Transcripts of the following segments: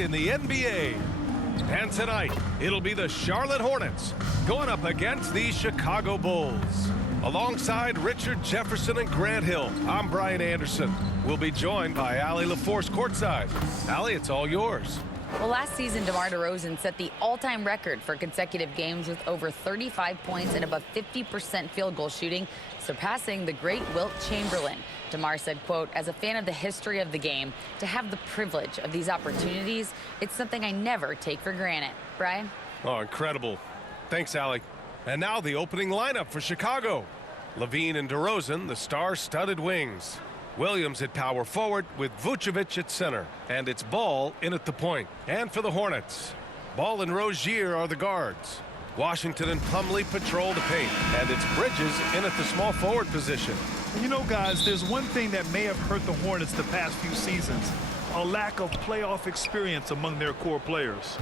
night in the NBA. And tonight, it'll be the Charlotte Hornets going up against the Chicago Bulls. Alongside Richard Jefferson and Grant Hill, I'm Brian Anderson. We'll be joined by Allie LaForce courtside. Allie, it's all yours. Well, last season, DeMar DeRozan set the all-time record for consecutive games with over 35 points and above 50% field goal shooting, surpassing the great Wilt Chamberlain. DeMar said, quote, "As a fan of the history of the game, to have the privilege of these opportunities, it's something I never take for granted." Brian? Oh, incredible. Thanks, Allie. And now the opening lineup for Chicago. LaVine and DeRozan, the star-studded wings. Williams at power forward with Vucevic at center. And it's Ball in at the point. And for the Hornets, Ball and Rozier are the guards. Washington and Plumlee patrol the paint. And it's Bridges in at the small forward position. You know, guys, there's one thing that may have hurt the Hornets the past few seasons. A lack of playoff experience among their core players.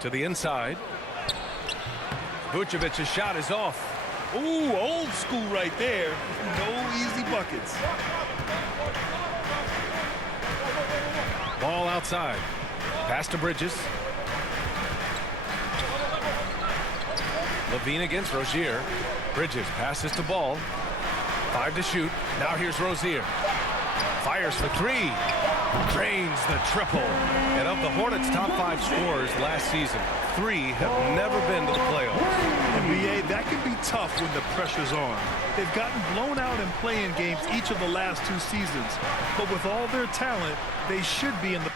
To the inside. Vucevic's shot is off. Ooh, old school right there. No easy buckets. Ball outside. Pass to Bridges. LaVine against Rozier. Bridges passes to Ball. 5 to shoot. Now here's Rozier. Fires for 3. Drains the triple. And of the Hornets' top 5 scorers last season, 3 have never been to the playoffs. NBA, that can be tough when the pressure's on. They've gotten blown out in play-in games each of the last 2 seasons. But with all their talent, they should be in the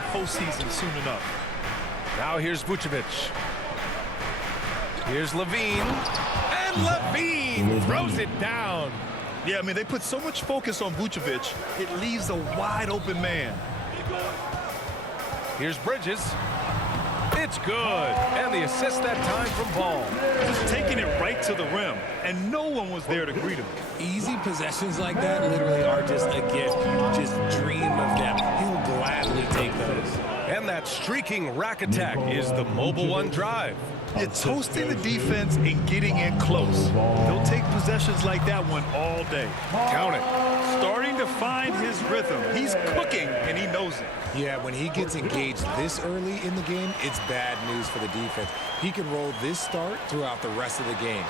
postseason soon enough. Now here's Vucevic. Here's LaVine. And LaVine throws it down. Yeah, I mean, they put so much focus on Vucevic, it leaves a wide-open man. Here's Bridges. It's good. And the assist that time from Ball. Just taking it right to the rim, and no one was there to greet him. Easy possessions like that literally are just a gift. You just dream of them. He'll gladly take those. And that streaking rack attack is the Mobile One drive. You're toasting the defense and getting in close. They'll take possessions like that one all day. Count it. Starting to find his rhythm. He's cooking, and he knows it. Yeah, when he gets engaged this early in the game, it's bad news for the defense. He can roll this start throughout the rest of the game.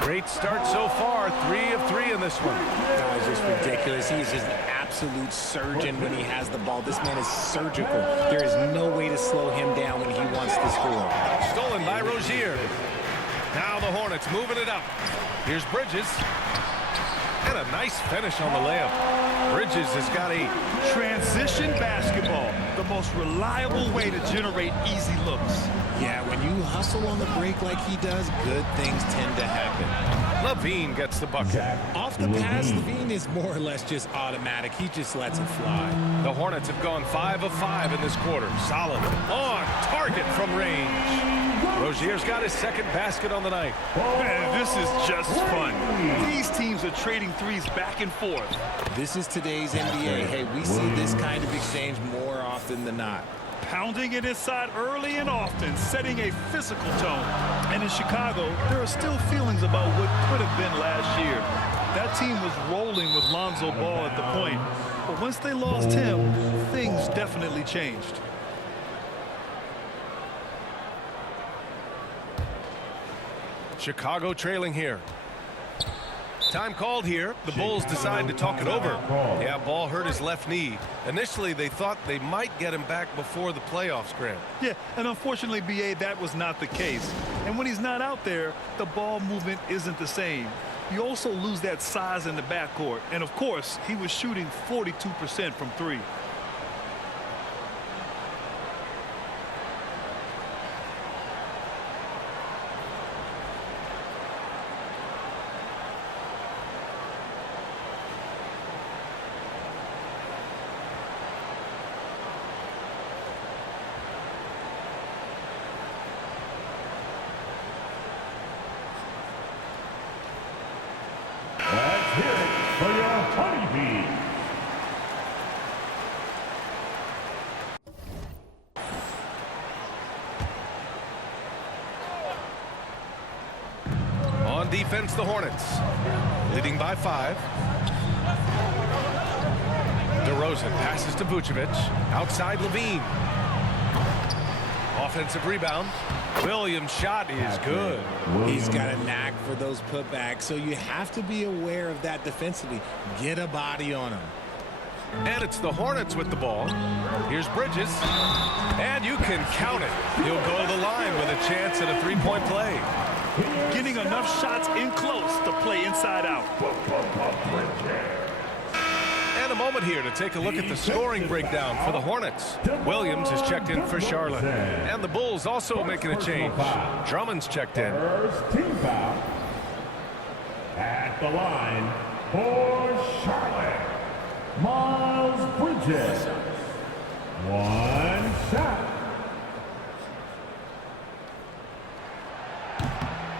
Great start so far. 3 of 3 in this one. That was just ridiculous. He is just an absolute surgeon when he has the ball. This man is surgical. There is no way to slow him down when he wants to score. Stolen by Rozier. Now the Hornets moving it up. Here's Bridges. And a nice finish on the layup. Bridges has got 8. Transition basketball, the most reliable way to generate easy looks. Yeah, when you hustle on the break like he does, good things tend to happen. LaVine gets the bucket. Off the pass, LaVine is more or less just automatic. He just lets it fly. The Hornets have gone 5 of 5 in this quarter. Solid. On target from range. Rozier's got his 2nd basket on the night. Man, this is just fun. These teams are trading threes back and forth. This is today's NBA. Hey, we see this kind of exchange more often than not. Pounding it inside early and often, setting a physical tone. And in Chicago, there are still feelings about what could have been last year. That team was rolling with Lonzo Ball at the point. But once they lost him, things definitely changed. Chicago trailing here. Time called here. The Bulls decide to talk it over. Yeah, Ball hurt his left knee. Initially, they thought they might get him back before the playoffs, Grant. Yeah, and unfortunately, BA, that was not the case. And when he's not out there, the ball movement isn't the same. You also lose that size in the backcourt. And, of course, he was shooting 42% from 3. Let's hear it for your honeybee. On defense, the Hornets leading by 5. DeRozan passes to Vucevic. Outside Levine. Offensive rebound. Williams' shot is good. He's got a knack for those putbacks, so you have to be aware of that defensively. Get a body on him. And it's the Hornets with the ball. Here's Bridges. And you can count it. He'll go to the line with a chance at a three-point play. Getting enough shots in close to play inside out. And a moment here to take a look at the scoring breakdown for the Hornets. Williams is checked in for Charlotte. And the Bulls also making a change. Drummond's checked in. First team foul at the line for Charlotte. Miles Bridges. One shot.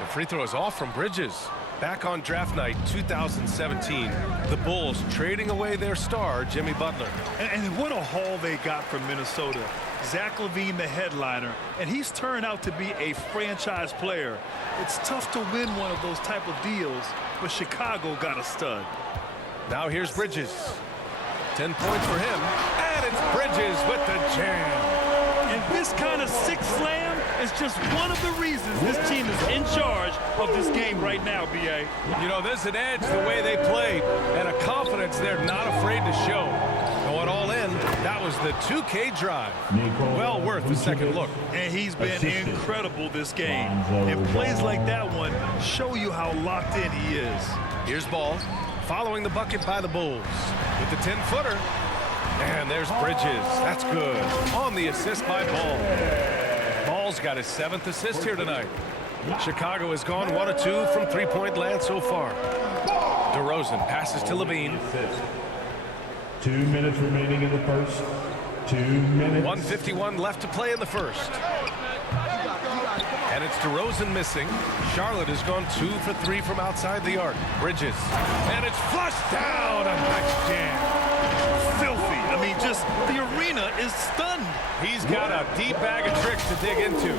The free throw is off from Bridges. Back on draft night 2017, the Bulls trading away their star, Jimmy Butler. And what a haul they got from Minnesota. Zach LaVine, the headliner, and he's turned out to be a franchise player. It's tough to win one of those type of deals, but Chicago got a stud. Now here's Bridges. 10 points for him, and it's Bridges with the jam. And this kind of six slam is just one of the reasons this team is in charge of this game right now, B.A. You know, there's an edge the way they played, and a confidence they're not afraid to show. Going all in, that was the 2K drive. Well worth a second look. And he's been incredible this game. And plays like that one show you how locked in he is. Here's Ball, following the bucket by the Bulls. With the 10-footer. And there's Bridges. That's good. On the assist by Ball. Ball's got his 7th assist here tonight. Chicago has gone 1 of 2 from three-point land so far. DeRozan passes to Levine. 2 minutes remaining in the first. 2 minutes. 1:51 left to play in the first. And it's DeRozan missing. Charlotte has gone 2 for 3 from outside the arc. Bridges. And it's flushed down. A nice jam. Filthy. I mean, just the arena is stunned. He's got a deep bag of tricks to dig into.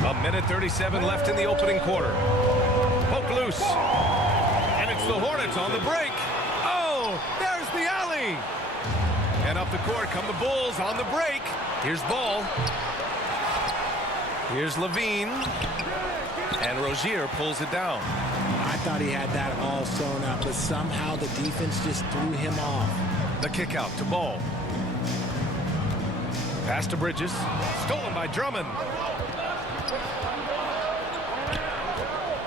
1:37 left in the opening quarter. Poke loose. And it's the Hornets on the break. Oh, there's the alley. And up the court come the Bulls on the break. Here's Ball. Here's Levine. And Rozier pulls it down. I thought he had that all sewn up, but somehow the defense just threw him off. The kick out to Ball. Pass to Bridges. Stolen by Drummond.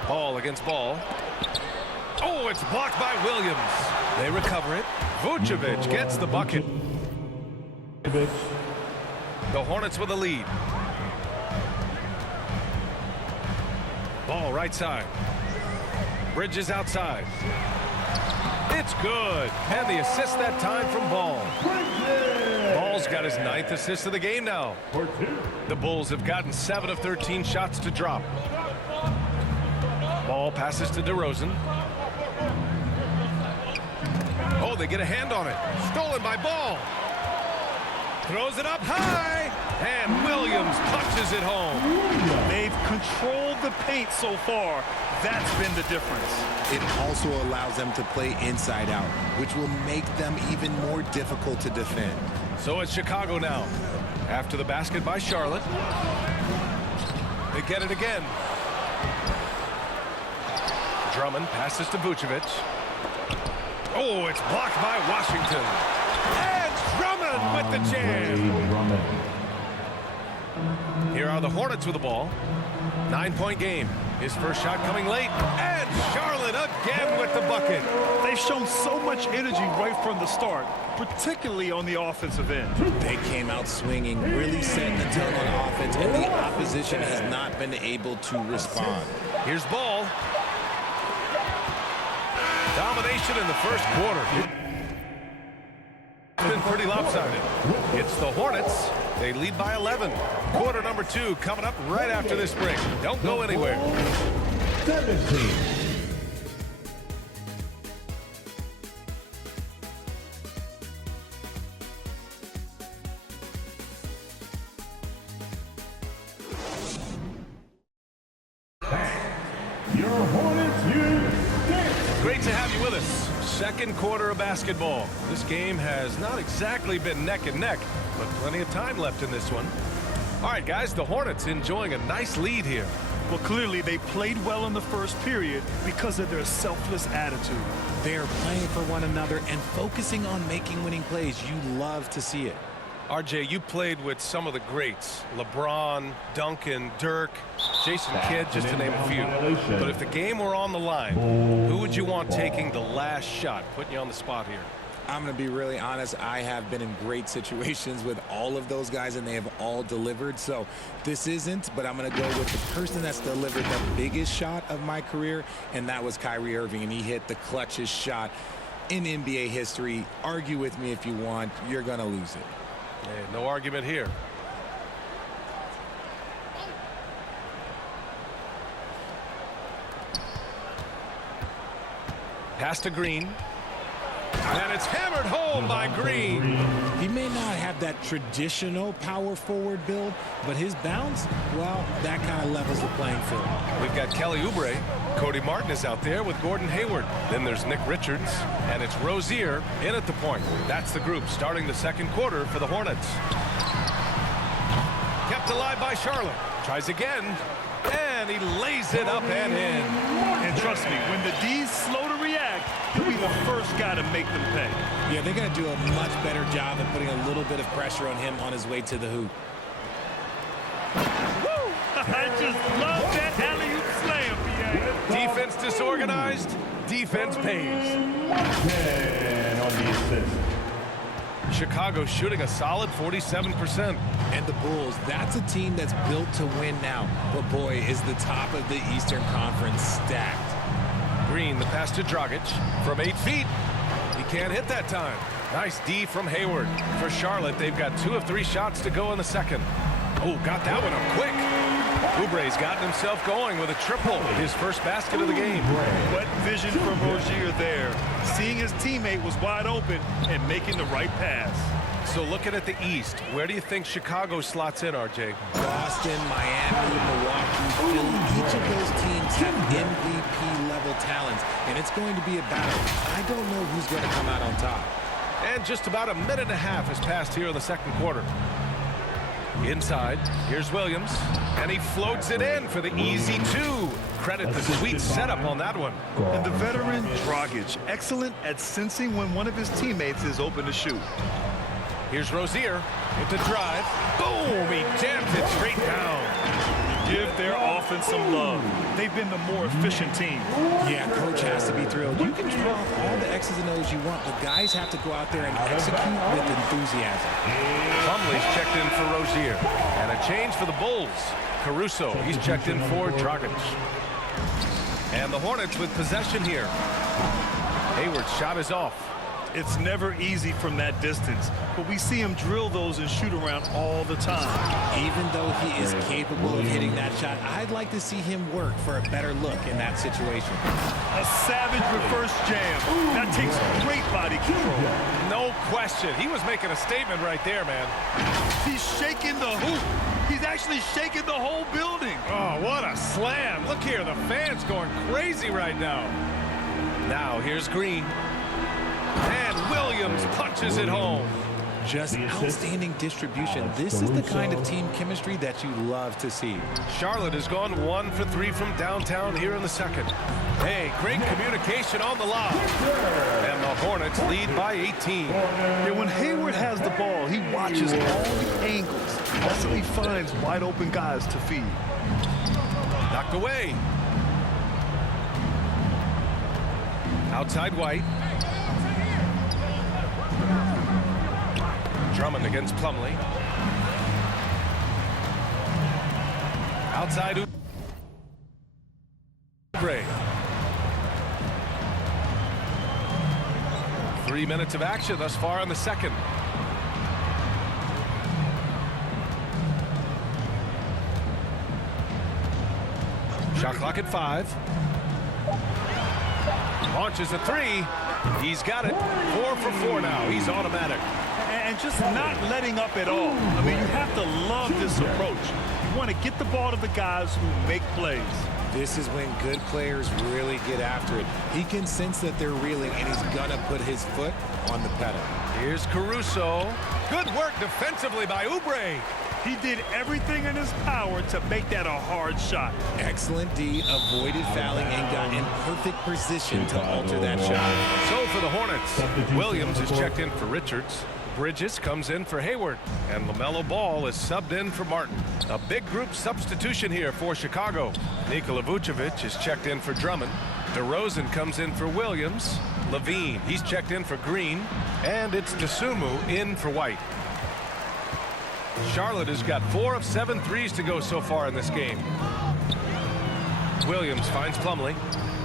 Ball against Ball. Oh, it's blocked by Williams. They recover it. Vucevic gets the bucket. The Hornets with a lead. Ball right side. Bridges outside. It's good. And the assist that time from Ball. Ball's got his 9th assist of the game now. The Bulls have gotten 7 of 13 shots to drop. Ball passes to DeRozan. Oh, they get a hand on it. Stolen by Ball. Throws it up high. And Williams punches it home. They've controlled the paint so far. That's been the difference. It also allows them to play inside out, which will make them even more difficult to defend. So it's Chicago now. After the basket by Charlotte. They get it again. Drummond passes to Vucevic. Oh, it's blocked by Washington. And Drummond with the jam. Here are the Hornets with the ball. 9-point game. His first shot coming late. And Charlotte again with the bucket. They've shown so much energy right from the start, particularly on the offensive end. They came out swinging, really setting the tone on offense, and the opposition has not been able to respond. Here's Ball. Domination in the first quarter. It's been pretty lopsided. It's the Hornets. They lead by 11. Quarter number 2 coming up right after this break. Don't go anywhere. 17. Your Hornets, you dance. Great to have you with us. second quarter of basketball. This game has not exactly been neck and neck, but plenty of time left in this one. All right, guys, the Hornets enjoying a nice lead here. Well, clearly they played well in the first period because of their selfless attitude. They're playing for one another and focusing on making winning plays. You love to see it. RJ, you played with some of the greats. LeBron, Duncan, Dirk, Jason Kidd, just to name a few. But if the game were on the line, who would you want taking the last shot? Putting you on the spot here. I'm going to be really honest. I have been in great situations with all of those guys, and they have all delivered. So this isn't, but I'm going to go with the person that's delivered the biggest shot of my career, and that was Kyrie Irving, and he hit the clutchest shot in NBA history. Argue with me if you want. You're going to lose it. Hey, no argument here. Pass to Green. And it's hammered home by Green. He may not have that traditional power forward build, but his bounce, well, that kind of levels the playing field. We've got Kelly Oubre. Cody Martin is out there with Gordon Hayward. Then there's Nick Richards, and it's Rozier in at the point. That's the group starting the second quarter for the Hornets. Kept alive by Charlotte. Tries again, and he lays it up and in. And trust me, when the D's slow to react, he'll be the first guy to make them pay. Yeah, they're going to do a much better job of putting a little bit of pressure on him on his way to the hoop. Woo! I just love that alley-oop slam, PA. Defense disorganized, defense pays. 10 on the assist. Chicago shooting a solid 47%. And the Bulls, that's a team that's built to win now. But boy, is the top of the Eastern Conference stacked. Green, the pass to Dragic from 8 feet. He can't hit that time. Nice D from Hayward. For Charlotte, they've got 2 of 3 shots to go in the second. Oh, got that one up quick. Oubre's gotten himself going with a triple. His first basket of the game. What vision from Rozier there. Seeing his teammate was wide open and making the right pass. So looking at the East, where do you think Chicago slots in, RJ? Boston, Miami, Milwaukee, Philly, each of those teams have MVP-level talents, and it's going to be a battle. I don't know who's going to come out on top. And just about a minute and a half has passed here in the second quarter. Inside, here's Williams, and he floats it in for the easy 2. Credit the sweet setup on that one. And the veteran Dragic, excellent at sensing when one of his teammates is open to shoot. Here's Rozier with the drive. Boom! He jammed it straight down. Give their offense some love. They've been the more efficient team. Yeah, coach has to be thrilled. You can draw all the X's and O's you want, but guys have to go out there and execute with enthusiasm. Plumlee's checked in for Rozier. And a change for the Bulls. Caruso, he's checked in for Dragic. And the Hornets with possession here. Hayward's shot is off. It's never easy from that distance, but we see him drill those and shoot around all the time. Even though he is capable of hitting that shot, I'd like to see him work for a better look in that situation. A savage reverse jam. That takes great body control. No question. He was making a statement right there, man. He's shaking the hoop. He's actually shaking the whole building. Oh, what a slam. Look here, the fans going crazy right now. Now, here's Green. And Williams punches it home. Just outstanding distribution. This is the kind of team chemistry that you love to see. Charlotte has gone 1 for 3 from downtown here in the second. Hey, great communication on the lob. And the Hornets lead by 18. Yeah, when Hayward has the ball, he watches all the angles. That's how he finds wide open guys to feed. Knocked away. Outside White. Drummond against Plumlee. Outside Oubre. 3 minutes of action thus far in the second. Shot clock at 5. Launches a 3. He's got it. 4 for 4 now. He's automatic. And just not letting up at all. I mean, you have to love this approach. You want to get the ball to the guys who make plays. This is when good players really get after it. He can sense that they're reeling, and he's going to put his foot on the pedal. Here's Caruso. Good work defensively by Oubre. He did everything in his power to make that a hard shot. Excellent D, avoided fouling and got in perfect position to alter that shot. So for the Hornets, Williams is checked in for Richards. Bridges comes in for Hayward, and LaMelo Ball is subbed in for Martin. A big group substitution here for Chicago. Nikola Vucevic is checked in for Drummond. DeRozan comes in for Williams. Levine, he's checked in for Green. And it's Dosunmu in for White. Charlotte has got 4 of 7 threes to go so far in this game. Williams finds Plumlee.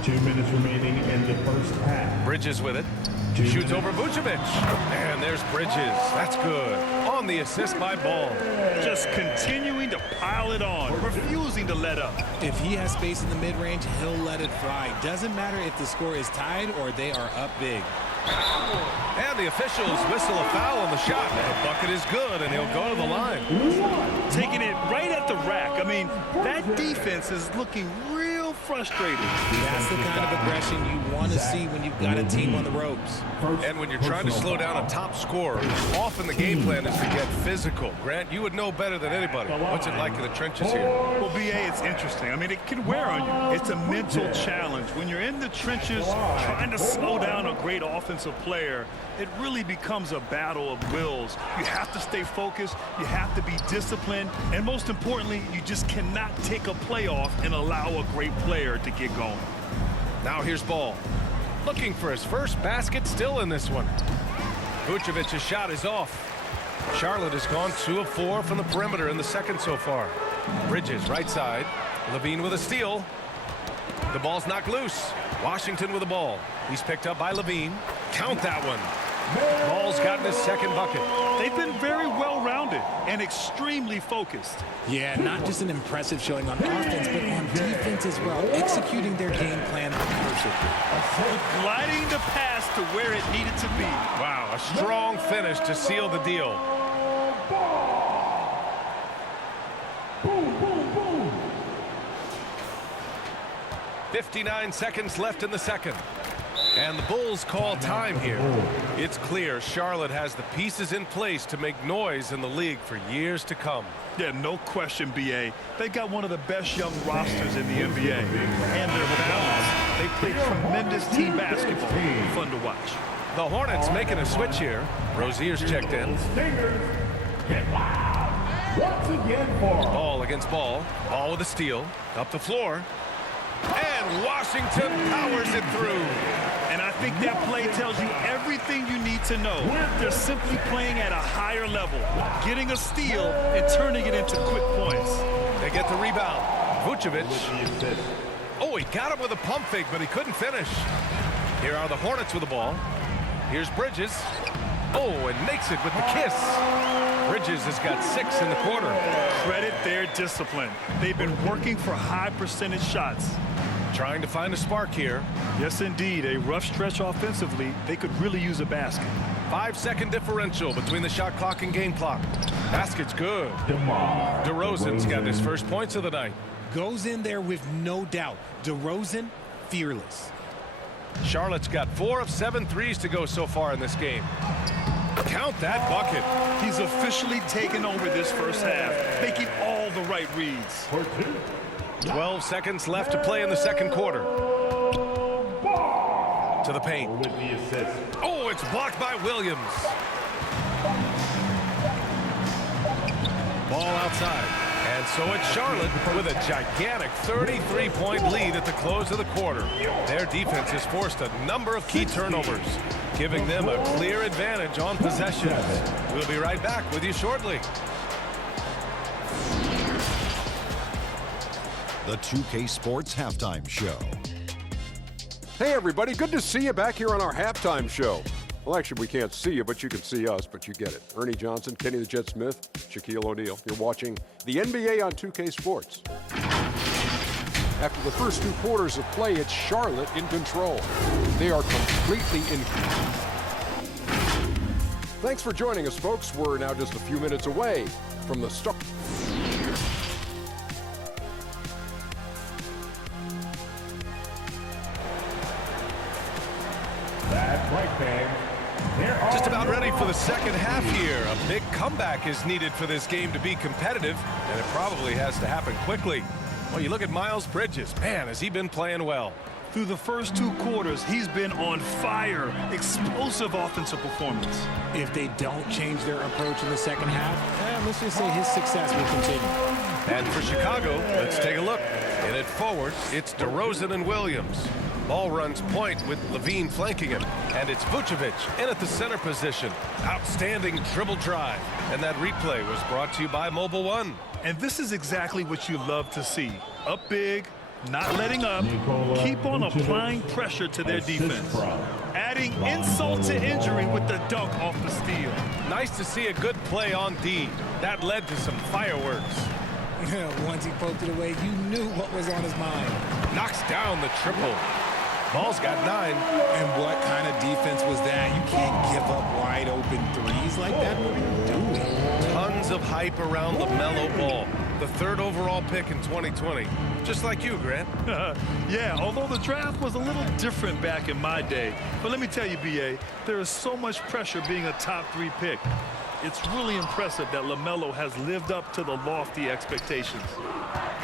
2 minutes remaining in the first half. Bridges with it. Shoots over Vucevic. And there's Bridges. That's good. On the assist by Ball. Just continuing to pile it on, refusing to let up. If he has space in the mid-range, he'll let it fly. Doesn't matter if the score is tied or they are up big. And the officials whistle a foul on the shot. The bucket is good, and he'll go to the line. Taking it right at the rack. I mean, that defense is looking real frustrated. That's the kind of aggression you want to see when you've got a team on the ropes. And when you're trying to slow down a top scorer, often the game plan is to get physical. Grant, you would know better than anybody. What's it like in the trenches here? Well, BA, it's interesting. I mean, it can wear on you. It's a mental challenge. When you're in the trenches trying to slow down a great offensive player, it really becomes a battle of wills. You have to stay focused. You have to be disciplined. And most importantly, you just cannot take a play off and allow a great player to get going. Now here's Ball. Looking for his first basket still in this one. Vucevic's shot is off. Charlotte has gone 2 of 4 from the perimeter in the second so far. Bridges right side. Levine with a steal. The ball's knocked loose. Washington with the ball. He's picked up by Levine. Count that one. Ball's gotten his second bucket. They've been very well-rounded and extremely focused. Yeah, not just an impressive showing on offense, but on defense as well, executing their game plan perfectly. Gliding the pass to where it needed to be. Wow, a strong finish to seal the deal. Boom, boom, boom. 59 seconds left in the second. And the Bulls call time here. It's clear Charlotte has the pieces in place to make noise in the league for years to come. Yeah, no question, BA. They got one of the best young rosters in the NBA. And they're balanced. They play tremendous team basketball. Fun to watch. The Hornets making a switch here. Rozier's checked in. Get loud. Once again for Ball against Ball. Ball with a steal. Up the floor. And Washington powers it through. And I think that play tells you everything you need to know. They're simply playing at a higher level, getting a steal and turning it into quick points. They get the rebound. Vucevic. Oh, he got him with a pump fake, but he couldn't finish. Here are the Hornets with the ball. Here's Bridges. Oh, and makes it with the kiss. Bridges has got 6 in the quarter. Credit their discipline. They've been working for high percentage shots. Trying to find a spark here. Yes, indeed. A rough stretch offensively. They could really use a basket. 5-second differential between the shot clock and game clock. Basket's good. DeRozan's got his first points of the night. Goes in there with no doubt. DeRozan, fearless. Charlotte's got 4 of 7 threes to go so far in this game. Count that bucket. He's officially taken over this first half, making all the right reads. 12 seconds left to play in the second quarter. To the paint. Oh, it's blocked by Williams. Ball outside. And so it's Charlotte with a gigantic 33-point lead at the close of the quarter. Their defense has forced a number of key turnovers, giving them a clear advantage on possessions. We'll be right back with you shortly. The 2K Sports Halftime Show. Hey everybody, good to see you back here on our halftime show. Well, actually, we can't see you, but you can see us, but you get it. Ernie Johnson, Kenny the Jet Smith, Shaquille O'Neal. You're watching the NBA on 2K Sports. After the first 2 quarters of play, it's Charlotte in control. They are completely in control. Thanks for joining us, folks. We're now just a few minutes away from the start. second half here. A big comeback is needed for this game to be competitive, and it probably has to happen quickly. Well, you look at Miles Bridges. Man, has he been playing well. Through the first 2 quarters, he's been on fire. Explosive offensive performance. If they don't change their approach in the second half, let's just say his success will continue. And for Chicago, let's take a look. In it forward, it's DeRozan and Williams. Ball runs point with Levine flanking him. And it's Vucevic in at the center position. Outstanding dribble drive. And that replay was brought to you by Mobile One. And this is exactly what you love to see. Up big, not letting up, keep on applying pressure to their defense. Adding insult to injury with the dunk off the steal. Nice to see a good play on D. That led to some fireworks. Once he poked it away, you knew what was on his mind. Knocks down the triple. Ball's got 9. And what kind of defense was that? You can't give up wide open threes like that. What are you doing? Tons of hype around LaMelo Ball, the 3rd overall pick in 2020. Just like you, Grant. Yeah, although the draft was a little different back in my day. But let me tell you, B.A., there is so much pressure being a top 3 pick. It's really impressive that LaMelo has lived up to the lofty expectations.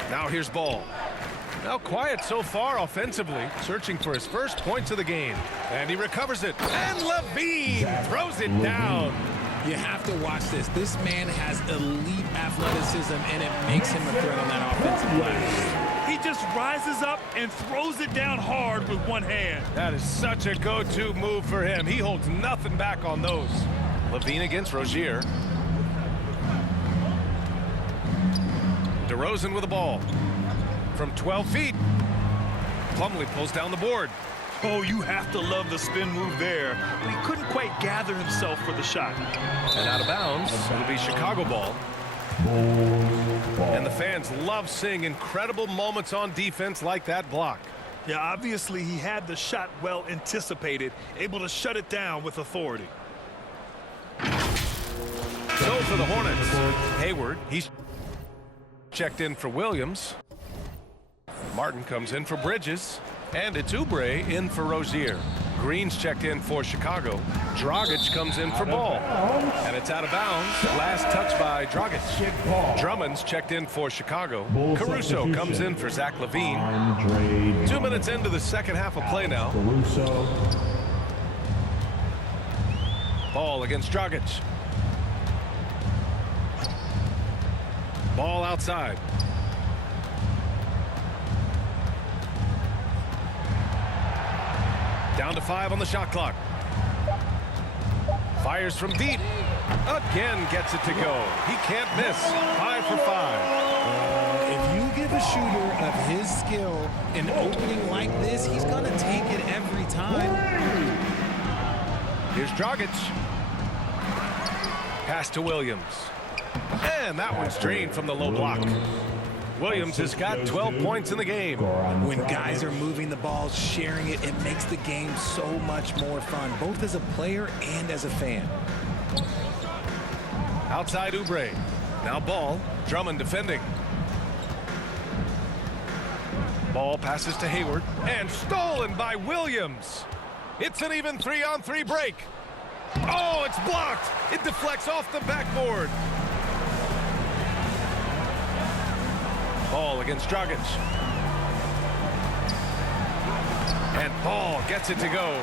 Now here's Ball. Now quiet so far offensively, searching for his first points of the game. And he recovers it. And Levine throws it down. You have to watch this. This man has elite athleticism, and it makes him a threat on that offensive glass. He just rises up and throws it down hard with one hand. That is such a go-to move for him. He holds nothing back on those. Levine against Rozier. DeRozan with the ball. From 12 feet. Plumlee pulls down the board. Oh, you have to love the spin move there. But he couldn't quite gather himself for the shot. And out of bounds, it'll be Chicago ball. And the fans love seeing incredible moments on defense like that block. Yeah, obviously he had the shot well anticipated, able to shut it down with authority. So for the Hornets, Hayward, he's checked in for Williams. Martin comes in for Bridges. And it's Oubre in for Rozier. Green's checked in for Chicago. Dragic comes in for Ball. And it's out of bounds. Last touch by Dragic. Drummond's checked in for Chicago. Caruso comes in for Zach LaVine. 2 minutes into the second half of play now. Ball against Dragic. Ball outside. Down to 5 on the shot clock. Fires from deep. Again gets it to go. He can't miss. 5 for 5. If you give a shooter of his skill an opening like this, he's going to take it every time. Here's Dragic. Pass to Williams. And that one's drained from the low block. Williams has got 12 points in the game. When guys are moving the ball, sharing it, it makes the game so much more fun, both as a player and as a fan. Outside Oubre. Now Ball. Drummond defending. Ball passes to Hayward. And stolen by Williams. It's an even 3-on-3 break. Oh, it's blocked. It deflects off the backboard. Ball against Dragic. And Ball gets it to go.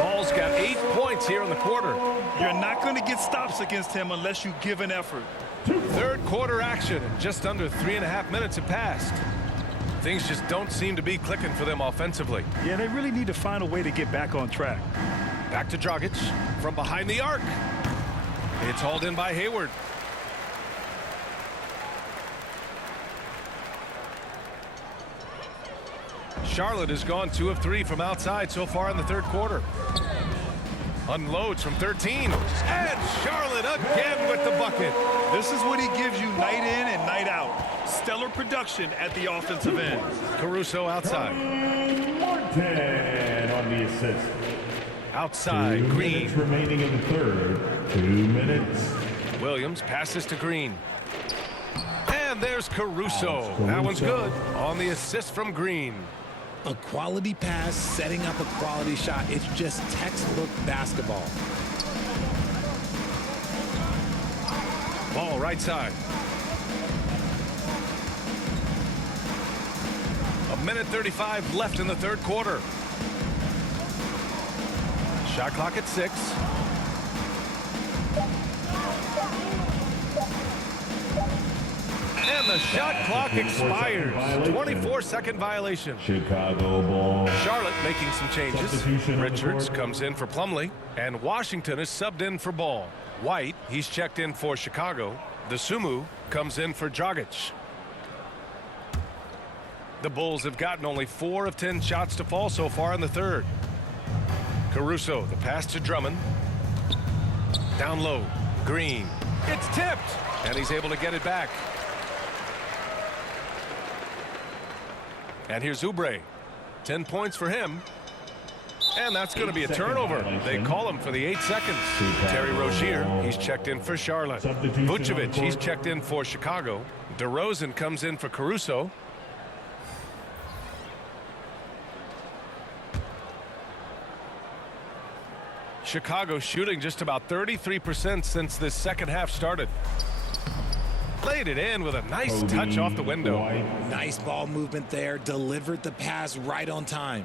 Ball's got 8 points here in the quarter. You're not going to get stops against him unless you give an effort. Third quarter action. Just under 3.5 minutes have passed. Things just don't seem to be clicking for them offensively. Yeah, they really need to find a way to get back on track. Back to Dragic from behind the arc. It's hauled in by Hayward. Charlotte has gone 2 of 3 from outside so far in the third quarter. Unloads from 13. And Charlotte again with the bucket. This is what he gives you night in and night out. Stellar production at the offensive end. Caruso outside. Martin on the assist. Outside, 2 Green. minutes remaining in the third. 2 minutes. Williams passes to Green. And there's Caruso. That one's good on the assist from Green. A quality pass, setting up a quality shot. It's just textbook basketball. Ball right side. A minute 35 left in the third quarter. Shot clock at 6. And the shot clock expires. 24-second violation. Chicago ball. Charlotte making some changes. Substitution on the Richards court. comes in for Plumlee. And Washington is subbed in for Ball. White, he's checked in for Chicago. Sumu comes in for Dragic. The Bulls have gotten only 4 of 10 shots to fall so far in the third. Caruso, the pass to Drummond. Down low. Green. It's tipped. And he's able to get it back. And here's Oubre. 10 points for him. And that's going to be a turnover. They call him for the 8 seconds. Terry Rozier, he's checked in for Charlotte. Vucevic, he's checked in for Chicago. DeRozan comes in for Caruso. Chicago shooting just about 33% since this second half started. Played it in with a nice touch off the window. Nice ball movement there. Delivered the pass right on time.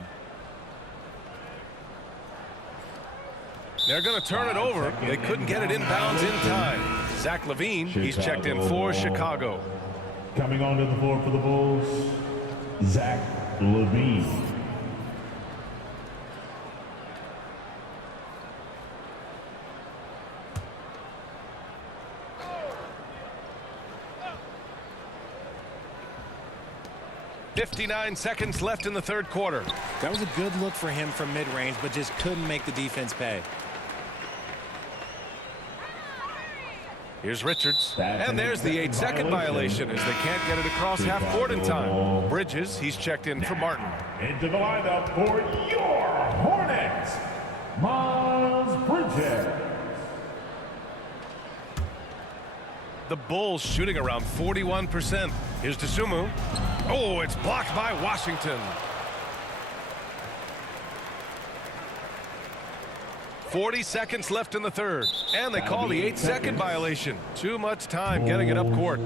They're going to turn it over. They couldn't get it inbounds in time. Zach LaVine, he's checked in for Chicago. Coming onto the floor for the Bulls, Zach LaVine. .59 seconds left in the third quarter. That was a good look for him from mid-range, but just couldn't make the defense pay. Here's Richards. And there's the 8-second violation as they can't get it across half court in time. Bridges, he's checked in for Martin. Into the lineup for your Hornets, Miles Bridges. The Bulls shooting around 41%. Here's Sumu. Oh, it's blocked by Washington. 40 seconds left in the third. And they call the 8-second violation. Too much time getting it up court.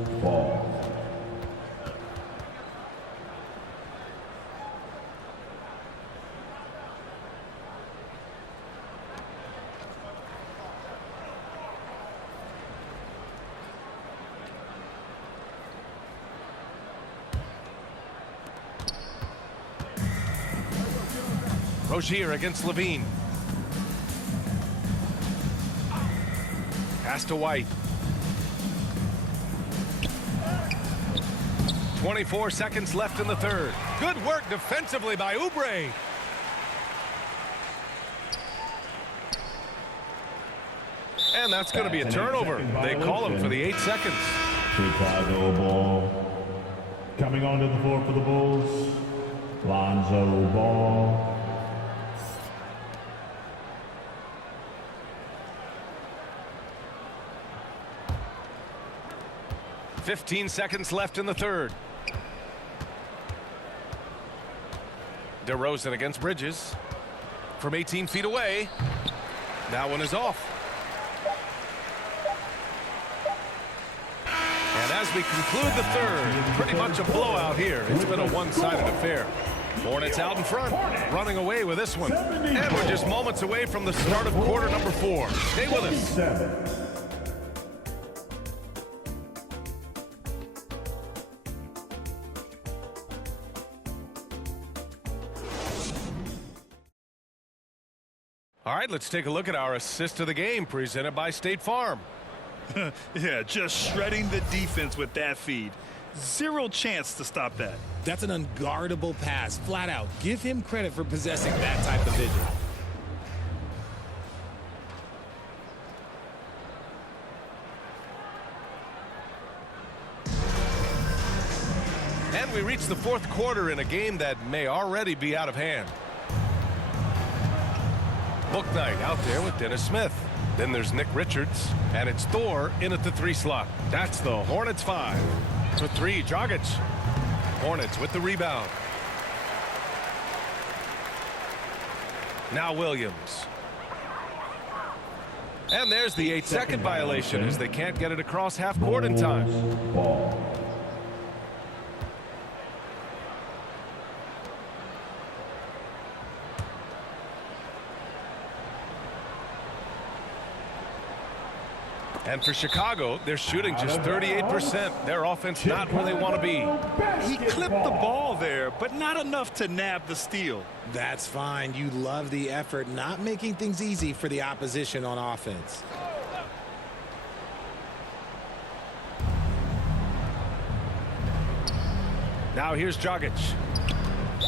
Rozier against LaVine. Pass to White. 24 seconds left in the third. Good work defensively by Oubre. And that's going to be a turnover. They call him for the 8 seconds. Chicago ball. Coming onto the floor for the Bulls, Lonzo Ball. 15 seconds left in the third. DeRozan against Bridges. From 18 feet away. That one is off. And as we conclude the third, pretty much a blowout here. It's been a one-sided affair. Hornets out in front, running away with this one. And we're just moments away from the start of quarter number 4. Stay with us. All right, let's take a look at our assist of the game presented by State Farm. Yeah, just shredding the defense with that feed. Zero chance to stop that. That's an unguardable pass, flat out. Give him credit for possessing that type of vision. And we reach the fourth quarter in a game that may already be out of hand. Bouknight out there with Dennis Smith. Then there's Nick Richards, and it's Thor in at the 3 slot. That's the Hornets 5. For 3, Dragic. Hornets with the rebound. Now Williams. And there's the 8-second violation as they can't get it across half court in time. Ball. And for Chicago, they're shooting just 38%. Their offense not where they want to be. He clipped the ball there, but not enough to nab the steal. That's fine. You love the effort, not making things easy for the opposition on offense. Now here's Dragic.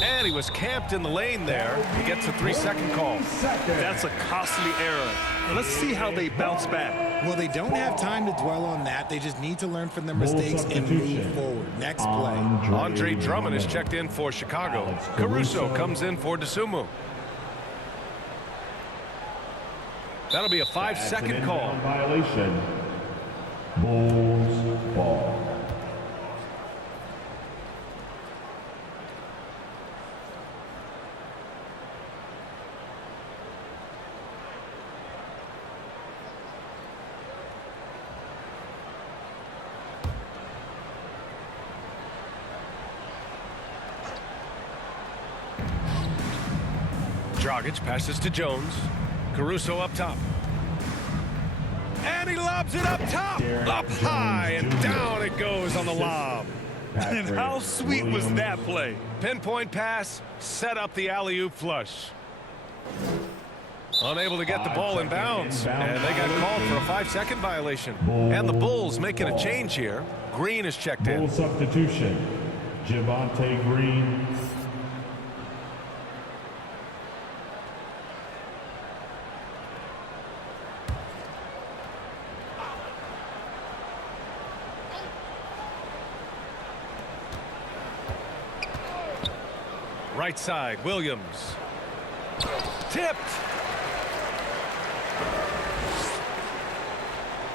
And he was camped in the lane there. He gets a 3-second call. That's a costly error. Let's see how they bounce back. Well, they don't have time to dwell on that. They just need to learn from their mistakes and move forward. Next play. Andre Drummond is checked in for Chicago. Caruso comes in for DeSumo. That'll be a 5-second call. Violation. Bulls ball. Dragic passes to Jones. Caruso up top. And he lobs it up top. Up high and down it goes on the lob. And how sweet was that play? Pinpoint pass, set up the alley-oop flush. Unable to get the ball in bounds. And they got called for a 5-second violation. And the Bulls making a change here. Green is checked in. Bull substitution. Javonte Green. Right side, Williams. Tipped.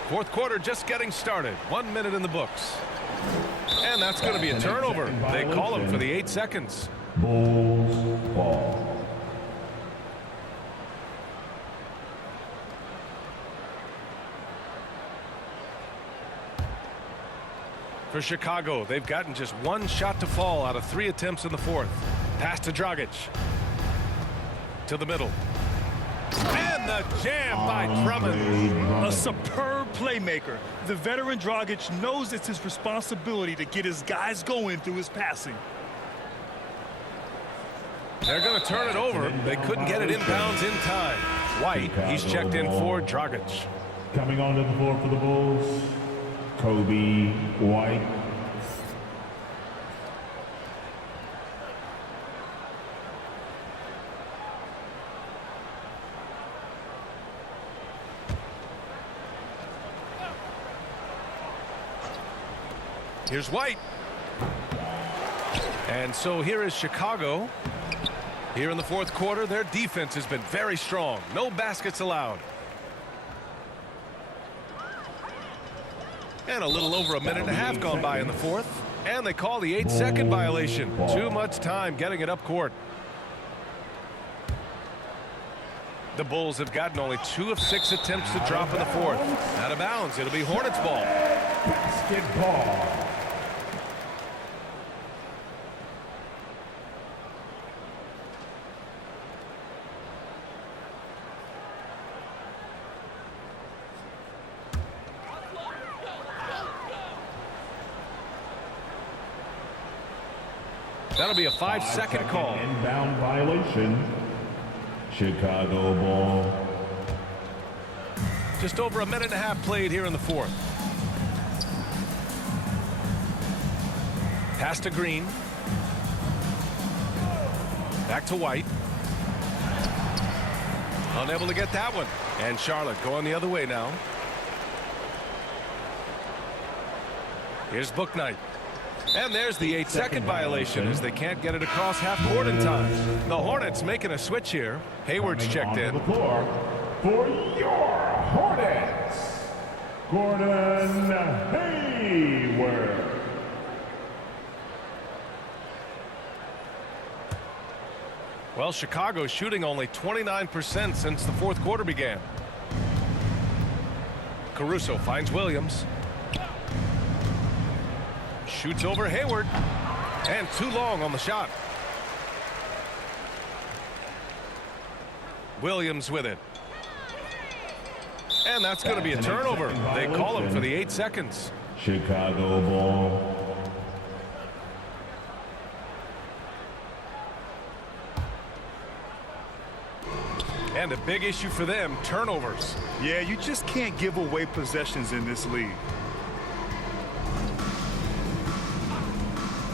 Fourth quarter just getting started. 1 minute in the books. And that's going to be a turnover. They call him for the 8 seconds. Bulls ball. For Chicago, they've gotten just 1 shot to fall out of 3 attempts in the fourth. Pass to Dragic. To the middle. And the jam by Drummond. A superb playmaker. The veteran Dragic knows it's his responsibility to get his guys going through his passing. They're going to turn it over. They couldn't get it inbounds in time. White, he's checked in for Dragic. Coming onto the floor for the Bulls, Kobe White. Here's White. And so here is Chicago. Here in the fourth quarter, their defense has been very strong. No baskets allowed. And a little over a minute and a half gone by in the fourth. And they call the 8-second violation. Too much time getting it up court. The Bulls have gotten only 2 of 6 attempts to drop in the fourth. Out of bounds. It'll be Hornets ball. Basketball. That'll be a 5-second call. Inbound violation. Chicago ball. Just over a minute and a half played here in the fourth. Pass to Green. Back to White. Unable to get that one. And Charlotte going the other way now. Here's Bouknight. And there's the 8-second violation as they can't get it across half court in time. The Hornets making a switch here. Hayward's checked in. The floor for your Hornets, Gordon Hayward. Well, Chicago's shooting only 29% since the fourth quarter began. Caruso finds Williams. Shoots over Hayward. And too long on the shot. Williams with it. And that's going to be a turnover. They call him for the 8 seconds. Chicago ball. And a big issue for them, turnovers. Yeah, you just can't give away possessions in this league.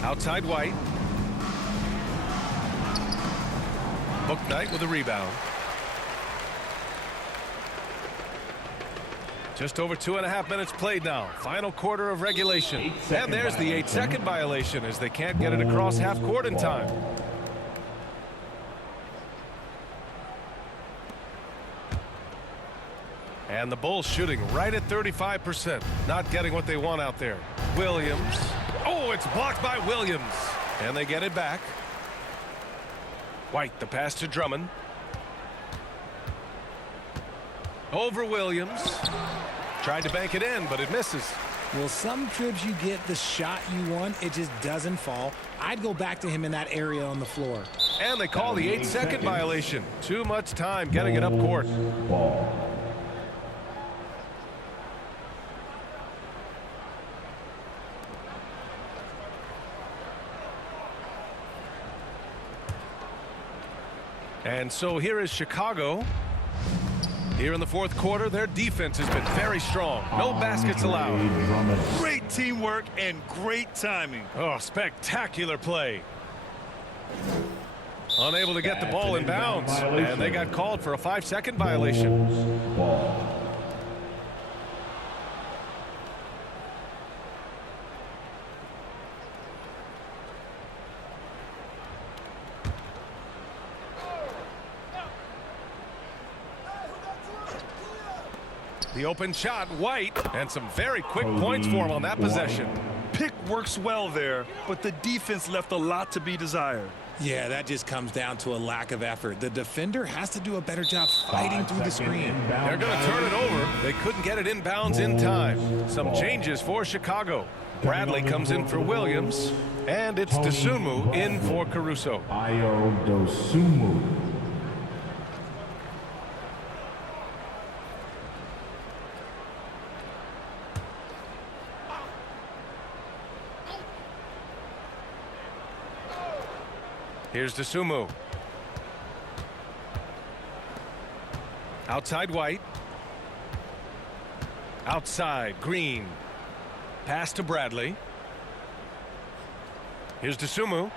Outside White. Bouknight with a rebound. Just over 2.5 minutes played now. Final quarter of regulation. And there's the 8-second violation as they can't get it across half court in time. And the Bulls shooting right at 35%. Not getting what they want out there. Williams. Oh, it's blocked by Williams. And they get it back. White, the pass to Drummond. Over Williams. Tried to bank it in, but it misses. Well, some trips you get the shot you want, it just doesn't fall. I'd go back to him in that area on the floor. And they call the 8-second violation. Too much time getting it up court. Ball. And so here is Chicago. Here in the fourth quarter, their defense has been very strong. No baskets allowed. Great teamwork and great timing. Oh, spectacular play. Unable to get the ball in bounds. And they got called for a 5-second violation. Ball. The open shot, White, and some very quick points for him on that possession. Pick works well there, but the defense left a lot to be desired. Yeah, that just comes down to a lack of effort. The defender has to do a better job fighting through the screen. They're going to turn it over. They couldn't get it inbounds in time. Some changes for Chicago. Bradley comes in for Williams, and it's Dosunmu in for Caruso. Ayo Dosunmu. Here's Dosunmu. Outside White. Outside Green. Pass to Bradley. Here's Dosunmu.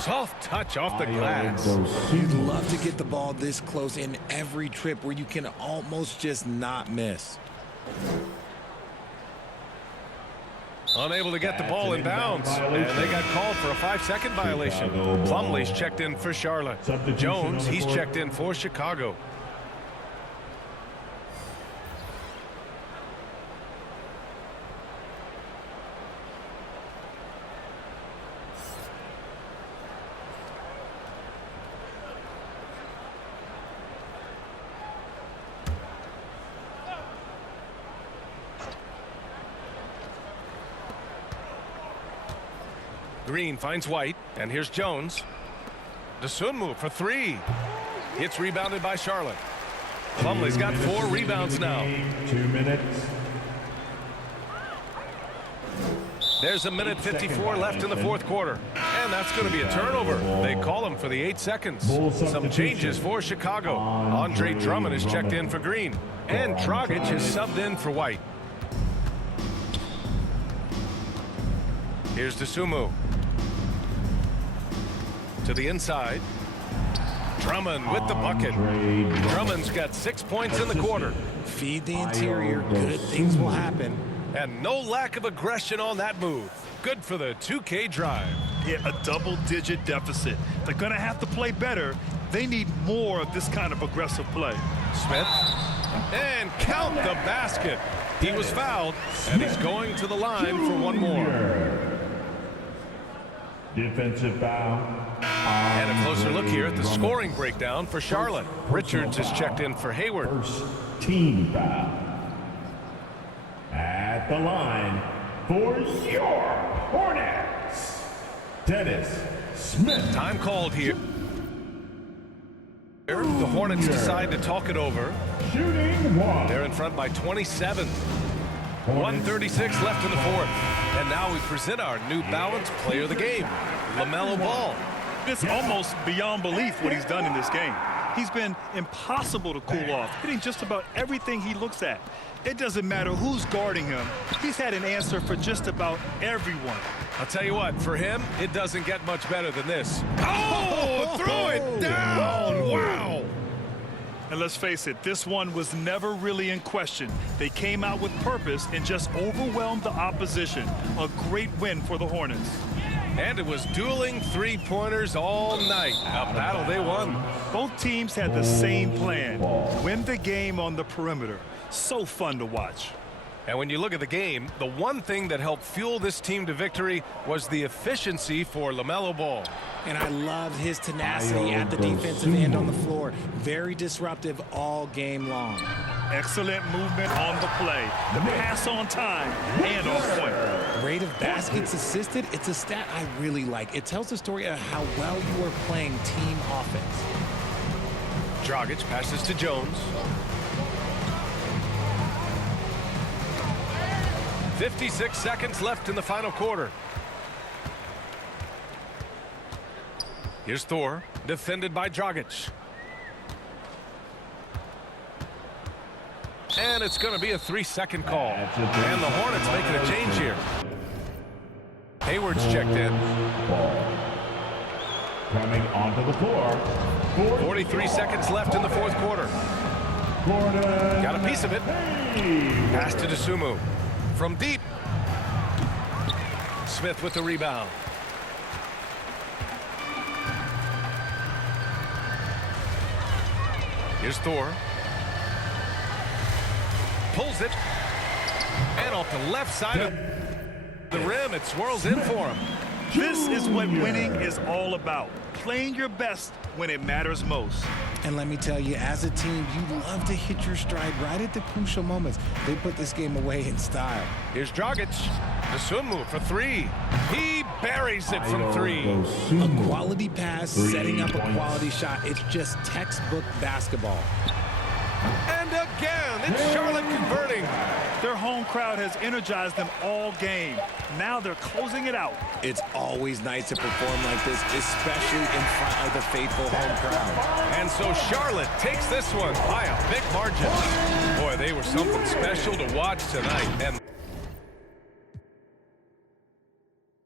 Soft touch off the glass. You'd love to get the ball this close in every trip where you can almost just not miss. Unable to get the ball in bounds, and they got called for a 5-second violation. Plumlee's checked in for Charlotte. Jones, he's checked in for Chicago. Green finds White, and here's Jones. Dosunmu for 3. It's rebounded by Charlotte. Plumlee's got 4 rebounds now. 2 minutes. There's 1:54 left in the fourth quarter. And that's going to be a turnover. They call him for the 8 seconds. Some changes for Chicago. Andre Drummond is checked in for Green. And Dragic is subbed in for White. Here's Dosunmu. To the inside. Drummond with the bucket. Drummond's got 6 points in the quarter. Feed the interior. Good things will happen. And no lack of aggression on that move. Good for the 2K drive. Yeah, a double-digit deficit. They're going to have to play better. They need more of this kind of aggressive play. Smith. And count the basket. He was fouled, and he's going to the line for one more. Defensive foul. And a closer look here at the scoring breakdown for Charlotte. Richards is checked in for Hayward. First team foul. the line for your Hornets, Dennis Smith. Time called here. The Hornets decide to talk it over. Shooting one. They're in front by 27. 1:36 left in the fourth. And now we present our New Balance player of the game, LaMelo Ball. It's almost beyond belief what he's done in this game. He's been impossible to cool off, hitting just about everything he looks at. It doesn't matter who's guarding him. He's had an answer for just about everyone. I'll tell you what, for him, it doesn't get much better than this. Oh, throw it down! Wow! And let's face it, this one was never really in question. They came out with purpose and just overwhelmed the opposition. A great win for the Hornets. And it was dueling three-pointers all night. A battle they won. Both teams had the same plan. Win the game on the perimeter. So fun to watch. And when you look at the game, the one thing that helped fuel this team to victory was the efficiency for LaMelo Ball. And I loved his tenacity at the defensive end on the floor. Very disruptive all game long. Excellent movement on the play. The pass on time and on point. Rate of baskets assisted, it's a stat I really like. It tells the story of how well you are playing team offense. Dragic passes to Jones. 56 seconds left in the final quarter. Here's Thor, defended by Dragic. And it's going to be a 3-second call. And the Hornets making a change here. Hayward's checked in. Coming onto the floor. 43 seconds left in the fourth quarter. Got a piece of it. Pass to Dosunmu. From deep. Smith with the rebound. Here's Thor. Pulls it. And off the left side of the rim, it swirls in for him. This is what winning is all about. Playing your best when it matters most. And let me tell you, as a team, you love to hit your stride right at the crucial moments. They put this game away in style. Here's Dragic. Dosunmu for three. He buries it from three. A quality pass, setting up a quality shot. It's just textbook basketball. And again, it's Charlotte converting. Their home crowd has energized them all game. Now they're closing it out. It's always nice to perform like this, especially in front of the faithful home crowd. And so Charlotte takes this one by a big margin. Boy, they were something special to watch tonight. And